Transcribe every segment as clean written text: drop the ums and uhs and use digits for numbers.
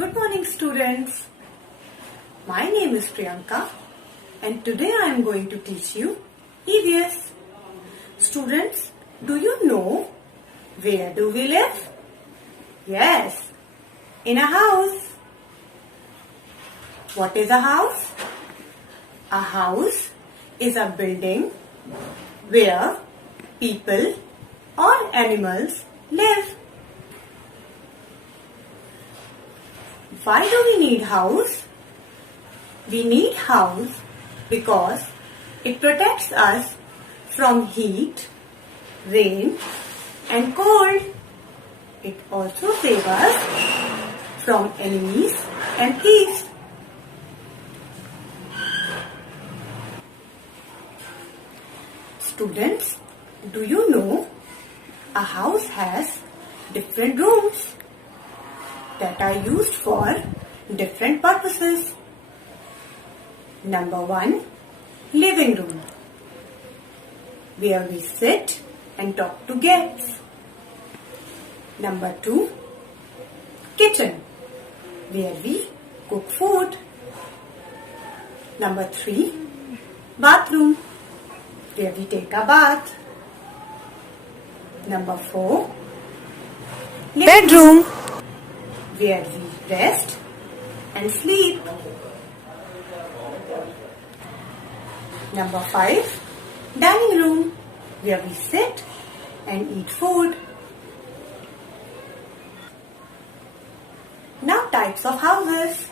Good morning, students. My name is Priyanka and today I am going to teach you EVS. Students, do you know where do we live? Yes, in a house. What is a house? A house is a building where people or animals live. Why do we need house? We need house because it protects us from heat, rain and cold. It also saves us from enemies and thieves. Students, do you know a house has different rooms that are used for different purposes? Number 1, living room, where we sit and talk to guests. Number 2, kitchen, where we cook food. Number 3, bathroom, where we take a bath. Number 4, bedroom, where we rest and sleep. Number 5, dining room, where we sit and eat food. Now, types of houses.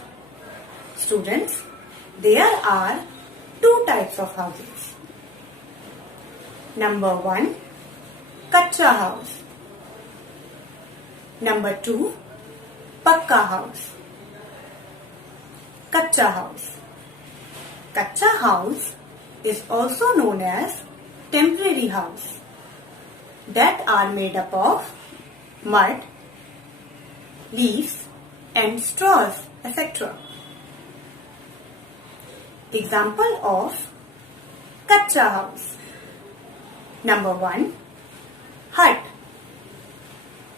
Students, there are 2 types of houses. Number 1, Kutcha house. Number 2, Pucca house. Kutcha house. Kutcha house is also known as temporary house that are made up of mud, leaves and straws, etc. Example of Kutcha house. Number 1, hut.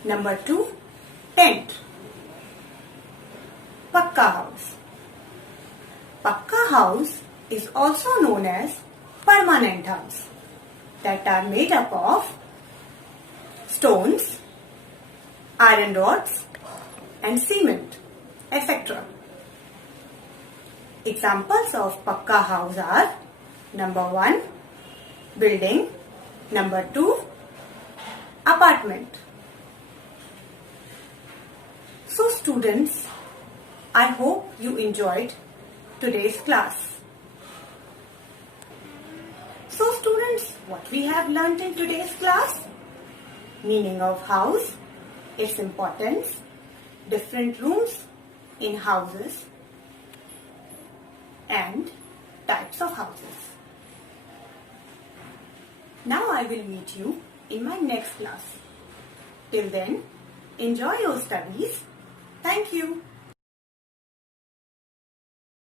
Number 2, tent. Pucca house. Pucca house is also known as permanent house that are made up of stones, iron rods and cement, etc. Examples of Pucca house are number 1, building. Number 2, apartment. So students, I hope you enjoyed today's class. So students, what we have learnt in today's class? Meaning of house, its importance, different rooms in houses and types of houses. Now I will meet you in my next class. Till then, enjoy your studies. Thank you.